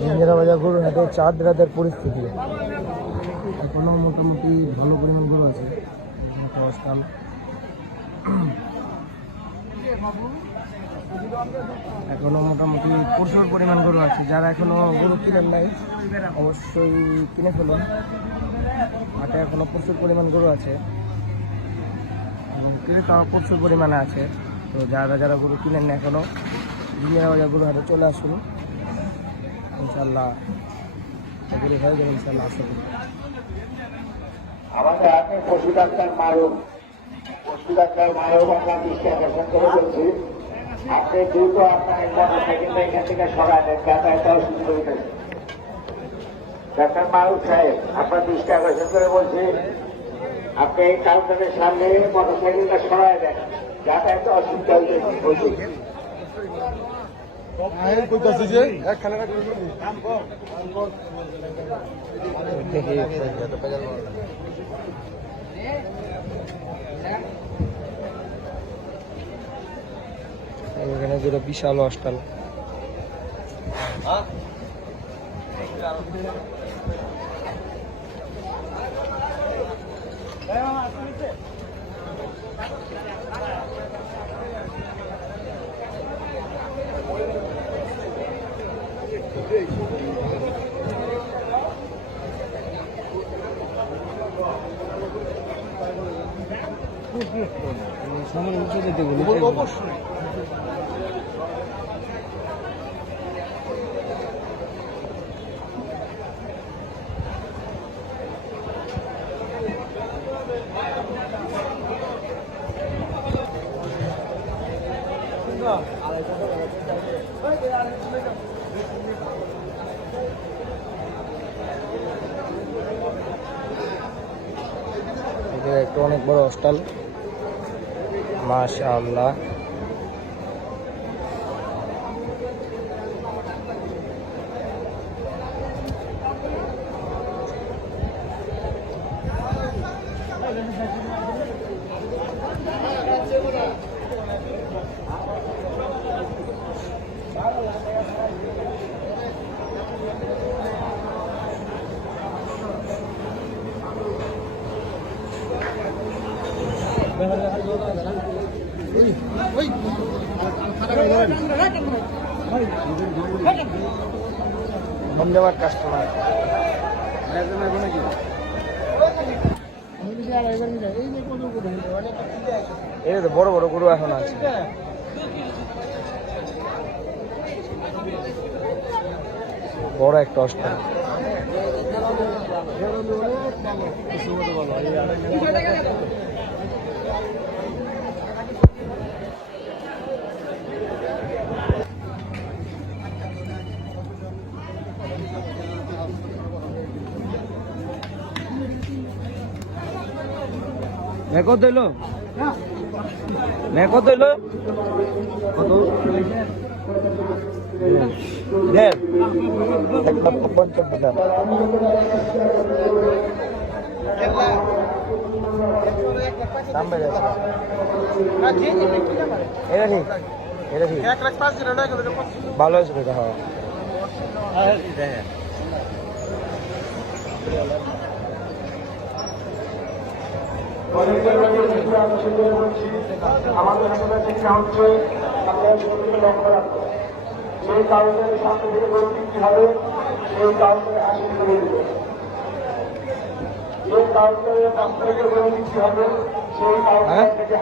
জিঞ্জিরা বাজার গরুর হাটে চাঁদ রাতের পরিস্থিতি এখনো মোটামুটি ভালো পরিমাণ গরু আছে। এখনো মোটামুটি প্রচুর পরিমাণ গরু আছে। যারা এখনো গরু কিনেন নাই অবশ্যই কিনে ফেলুন। হাটে এখনো প্রচুর পরিমাণ গরু আছে, ক্রেতাও প্রচুর পরিমাণে আছে। তো যারা যারা গরু কিনেন না এখনো জিঞ্জিরা বাজার গরু হাটে চলে আসুন, ইনশাল্লাহ এগুলি হয়ে যাবে ইনশাল্লাহ। আশা করি আমাদের আপনি পশু ডাক্তার মারুফ আমরা দৃষ্টি আকর্ষণ করে বলছি, আপনি দ্রুত আপনার মোটরসাইকেলটা এখান থেকে সরাই দেন, যাতায়াত অসুবিধা হইতেছে। ডাক্তার মারুফ সাহেব, আপনার দৃষ্টি আকর্ষণ করে বলছি, আপনি এই কাউন্টারের সামনে মোটরসাইকেলটা সরাই দেন, যাতায়াত অসুবিধা হইতেছে বলছি। এখানে যেটা বিশাল হস্টাল, সামনে উঠে যেতে বলি অবশ্যই। একটা অনেক বড় হস্টাল, মাশাআল্লাহ। ধন্যবাদ কাস্টমার। এই তো বড় বড় গরু এখন আছে, বড় একটা হস্টাল। কত হইলো? কত হইলো? কত? 1,50,000 টাকা। দাম বেড়ে গেছে। এটা ঠিক, এটা ঠিক। 1,05,000 টাকা ভালো হয়েছে বেটা। হ্যাঁ দেখেন আমাদের যে কাউন্টারে আমরা লক্ষ্য রাখবো, সেই কাউন্টারের সামনে থেকে গরু বিক্রি হবে, সেই কাউন্টারে আসন করে দেবে। যে কাউন্টারের পাশ থেকে গরু বিক্রি হবে সেই কাউন্টার থেকে